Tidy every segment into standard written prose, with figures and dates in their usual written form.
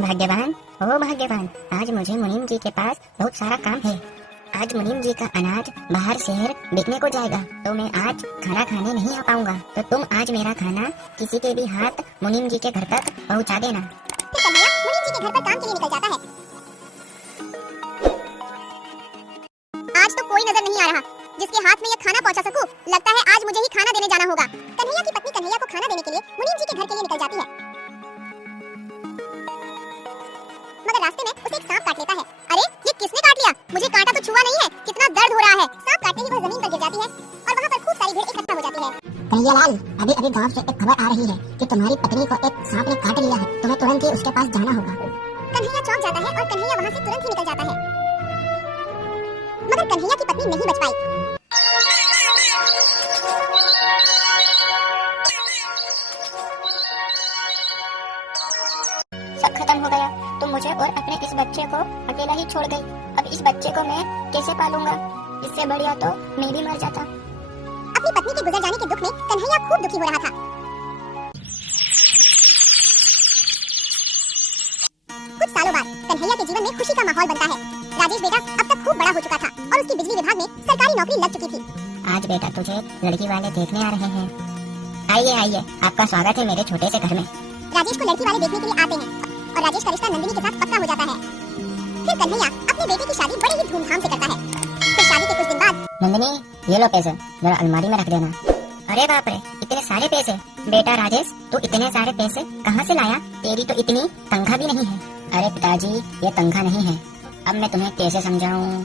भाग्यवान, ओ भाग्यवान, आज मुझे मुनीम जी के पास बहुत सारा काम है। आज मुनीम जी का अनाज बाहर शहर बिकने को जाएगा, तो मैं आज खाना खाने नहीं आ पाऊंगा। तो तुम आज मेरा खाना किसी के भी हाथ मुनीम जी के घर तक पहुंचा देना। फिर कन्हैया मुनीम जी के घर पर काम के लिए निकल जाता है। आज तो कोई नजर नहीं आ रहा जिसके हाथ में ये खाना पहुंचा सकूं। लगता है आज मुझे ही खाना देने जाना होगा। कन्हैया की पत्नी कन्हैया को खाना देने के लिए मुनीम जी के घर के लिए निकल जाती है, मगर रास्ते में उसे एक सांप काट लेता है। अरे ये किसने काट लिया? मुझे कांटा तो छुआ नहीं है, कितना दर्द हो रहा है। सांप काटते ही वह जमीन पर गिर जाती है और वहाँ पर खूब सारी भीड़ इकट्ठा हो जाती है। कन्हैया लाल, अभी अभी गांव से एक खबर आ रही है कि तुम्हारी पत्नी को एक सांप ने काट लिया है। तुम्हें तुरंत ही उसके पास जाना होगा। कन्हैया चौंक जाता है और कन्हैया वहाँ से तुरंत ही निकल जाता है, मगर कन्हैया की पत्नी नहीं बच पाई। सब खत्म हो गया। तुम मुझे और अपने इस बच्चे को अकेला ही छोड़ गई। अब इस बच्चे को मैं कैसे पालूंगा? इससे बढ़िया तो मैं भी मर जाता। अपनी पत्नी के गुजर जाने के दुख में कन्हैया खूब दुखी हो रहा था। कुछ सालों बाद कन्हैया के जीवन में खुशी का माहौल बनता है। राजेश बेटा अब तक खूब बड़ा हो चुका था और उसकी बिजली विभाग में सरकारी नौकरी लग चुकी थी। आज बेटा तुझे लड़की वाले देखने आ रहे हैं। आइए आइए, आपका स्वागत है मेरे छोटे से घर में। राजेश को लड़की वाले देखने के लिए आते हैं और राजेश का रिश्ता नंदिनी के साथ पक्का हो जाता है। फिर कन्हैया अपने बेटे की शादी बड़े ही धूमधाम से करता है। फिर शादी के कुछ दिन बाद नंदिनी, ये लो पैसे, जरा अलमारी में रख देना। अरे बाप रे, इतने सारे पैसे! बेटा राजेश, तू इतने सारे पैसे कहाँ से लाया? तेरी तो इतनी तनख्वाह भी नहीं है। अरे पिताजी, ये तनख्वाह नहीं है। अब मैं तुम्हें कैसे समझाऊं?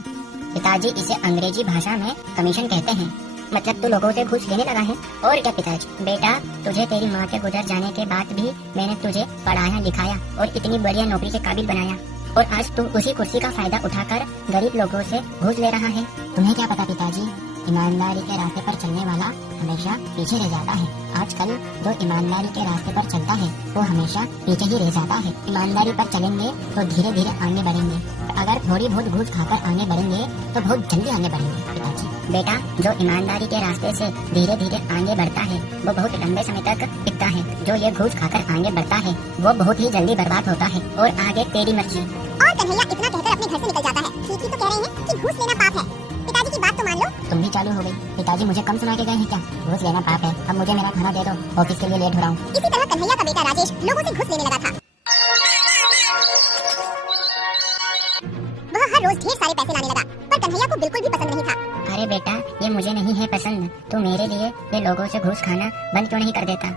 पिताजी, इसे अंग्रेजी भाषा में कमीशन कहते हैं। मतलब तू लोगों से घूस लेने लगा है। और क्या पिताजी? बेटा, तुझे तेरी माँ के गुजर जाने के बाद भी मैंने तुझे पढ़ाया लिखाया और इतनी बढ़िया नौकरी के काबिल बनाया, और आज तू उसी कुर्सी का फायदा उठाकर गरीब लोगों से घूस ले रहा है। तुम्हें क्या पता पिताजी, ईमानदारी के रास्ते पर चलने वाला हमेशा पीछे रह जाता है। आजकल जो ईमानदारी के रास्ते पर चलता है वो हमेशा पीछे ही रह जाता है। ईमानदारी पर चलेंगे तो धीरे धीरे आगे बढ़ेंगे, अगर थोड़ी बहुत घूस खाकर आगे बढ़ेंगे तो बहुत जल्दी आगे बढ़ेंगे। पिताजी, बेटा, जो ईमानदारी के रास्ते से धीरे धीरे आगे बढ़ता है वो बहुत लंबे समय तक टिकता है। जो ये घूस खाकर आगे बढ़ता है वो बहुत ही जल्दी बर्बाद होता है। और आगे तेरी मर्जी। और कन्हैया इतना कहकर अपने घर से निकल जाता है। ठीक ही तो कह रहे हैं कि घूस लेना पाप है। पिताजी की बात तो मान लो। तुम भी चालू हो गई। पिताजी मुझे कम सुना के गए हैं क्या? घूस लेना पाप है। अब मुझे मेरा खाना दे दो, ऑफिस के लिए लेट हो रहा हूँ। इसी तरह कन्हैया का बेटा राजेश लोगों से घूस लेने लगा था। वह हर रोज ढेर सारे पैसे लाने लगा, पर कन्हैया को बिल्कुल भी पसंद नहीं था। अरे बेटा, ये मुझे नहीं है पसंद। तू मेरे लिए ये लोगों से घूस खाना बंद क्यों नहीं कर देता?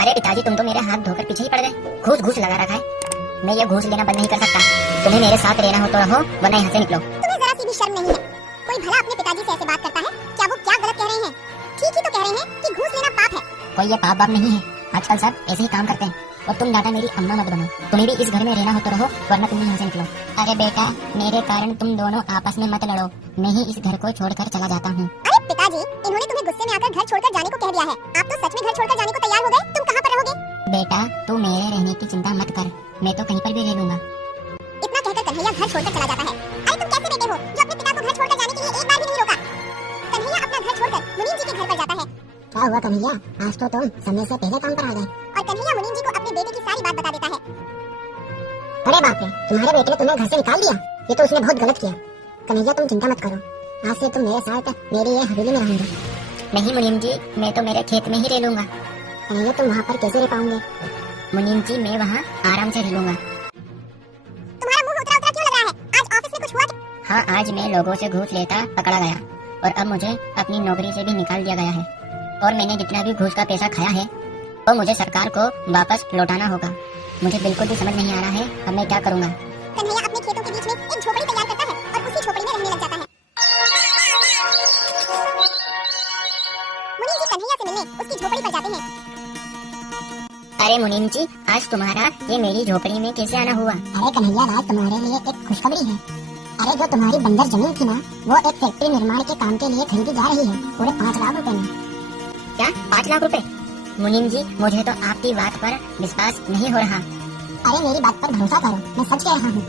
अरे पिताजी, तुम तो मेरे हाथ धोकर पीछे ही पड़ गए। घूस घूस लगा रखा है। मैं ये घूस लेना बंद नहीं कर सकता। तुम्हें मेरे साथ रहना हो तो रहो, वरना यहाँ से निकलो। तुम्हें जरा सी भी शर्म नहीं है? कोई भला अपने पिताजी से ऐसे बात करता है? क्या वो क्या गलत कह रहे हैं? ठीक ही तो कह रहे हैं कि घूस लेना पाप है। कोई ये पाप बाप नहीं है। आजकल सब ऐसे ही काम करते हैं। और तुम दादा मेरी अम्मा मत बनो। तुम्हें भी इस घर में रहना हो तो रहो, वरना तुम यहाँ से निकलो। अरे बेटा, मेरे कारण तुम दोनों आपस में मत लड़ो। मैं ही इस घर को छोड़कर चला जाता हूँ। अरे पिताजी, इन्होंने तुम्हें गुस्से में आकर घर छोड़कर जाने को कह दिया है। आप तो सच में घर छोड़कर जाने को तैयार हो गए? तुम कहाँ पर रहोगे? बेटा, तू मेरे रहने की चिंता मत कर, मैं तो कहीं पर भी रह लूंगा। इतना कहकर कन्हैया घर छोड़कर चला जाता है। अरे तुम कैसे बेटे हो जो अपने पिता को घर छोड़कर जाने के लिए एक बार भी नहीं रोका? कन्हैया अपना घर छोड़कर मुनीम जी के घर पर जाता है। क्या हुआ कन्हैया, आज तो तुम समय से पहले काम पर आ गए। और कन्हैया मुनीम जी को अपने बेटे की सारी बात बता देता है। अरे बाप रे, तुम्हारे बेटे ने तुम्हें घर से निकाल दिया। ये तो उसने बहुत गलत किया। कन्हैया, तुम चिंता मत करो, आज से तुम मेरे साथ मेरी ये हवेली में रहोगे। नहीं मुनीम जी, मैं तो मेरे खेत में ही रह लूंगा। कन्हैया, तुम वहाँ पर कैसे रह पाओगे? मुनीम जी, मैं वहाँ आराम से रह लूंगा। तुम्हारा मुंह उतरा उतरा क्यों लग रहा है? आज ऑफिस में कुछ हुआ क्या? हाँ, आज मैं लोगों से घूस लेता पकड़ा गया और अब मुझे अपनी नौकरी से भी निकाल दिया गया है। और मैंने जितना भी घूस का पैसा खाया है वो मुझे सरकार को वापस लौटाना होगा। मुझे बिल्कुल भी समझ नहीं आ रहा है अब मैं क्या करूँगा। कन्हैया अपने खेतों के बीच में एक झोपड़ी तैयार करता है और उसी झोपड़ी में रहने लग जाता है। मुनीम जी कन्हैया से मिलने उसकी झोपड़ी पर जाते हैं। अरे मुनीम जी, आज तुम्हारा ये मेरी झोपड़ी में कैसे आना हुआ? अरे कन्हैया, आज तुम्हारे लिए एक खुशखबरी है। अरे जो तुम्हारी बंजर जमीन थी ना, वो एक फैक्ट्री निर्माण के काम के लिए खरीदी जा रही है, पूरे 5 लाख रुपए में। क्या 5 लाख रुपए? मुनीम जी, मुझे तो आपकी बात पर विश्वास नहीं हो रहा। अरे मेरी बात पर भरोसा करो, मैं सच कह रहा हूँ।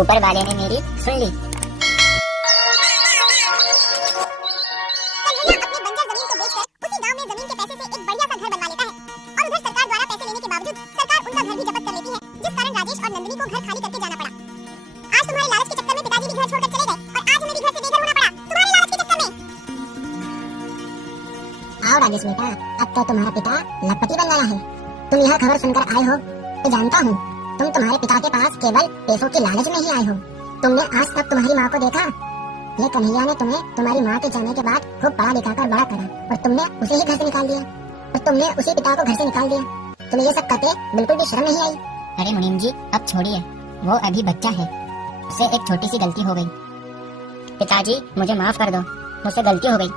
ऊपर वाले ने मेरी सुन ली। कन्हैया अपनी बंजर जमीन को बेचकर उसी गांव में जमीन के पैसे से एक बढ़िया सा घर बनवा लेता है और उधर सरकार द्वारा पैसे लेने के बावजूद सरकार उनका घर भी जब्त कर लेती है, जिस कारण राजेश और नंदिनी को घर खाली करके जाना पड़ा। आज तुम्हारे लालच के चक्कर में पिताजी भी घर छोड़कर चले गए और आज हमें भी घर से बेघर होना पड़ा तुम्हारे लालच के चक्कर में। आओ राजेश बेटा, अब तो तुम्हारा पिता लखपति बन गया है। तुम यह खबर सुनकर आए हो तो जानता हूँ तुम तुम्हारे पिता के पास केवल पैसों की लालच में ही आए हो। तुमने आज तक तुम्हारी माँ को देखा? ये कन्हैया ने तुम्हें तुम्हारी माँ के जाने के बाद खूब पढ़ा लिखाकर बड़ा करा और तुमने उसे ही घर से निकाल दिया और तुमने उसी पिता को घर से निकाल दिया। तुम्हें ये सब करते बिल्कुल भी शर्म नहीं आई? अरे मुनीम जी, अब छोड़िए, वो अभी बच्चा है, उससे एक छोटी सी गलती हो गई। पिताजी मुझे माफ कर दो, मुझसे गलती हो गई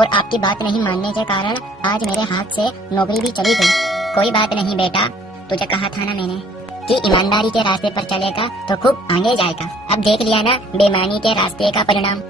और आपकी बात नहीं मानने के कारण आज मेरे हाथ से नौकरी भी चली गई। कोई बात नहीं बेटा, तुझे कहा था ना मैंने कि ईमानदारी के रास्ते पर चलेगा तो खूब आगे जाएगा। अब देख लिया ना बेईमानी के रास्ते का परिणाम।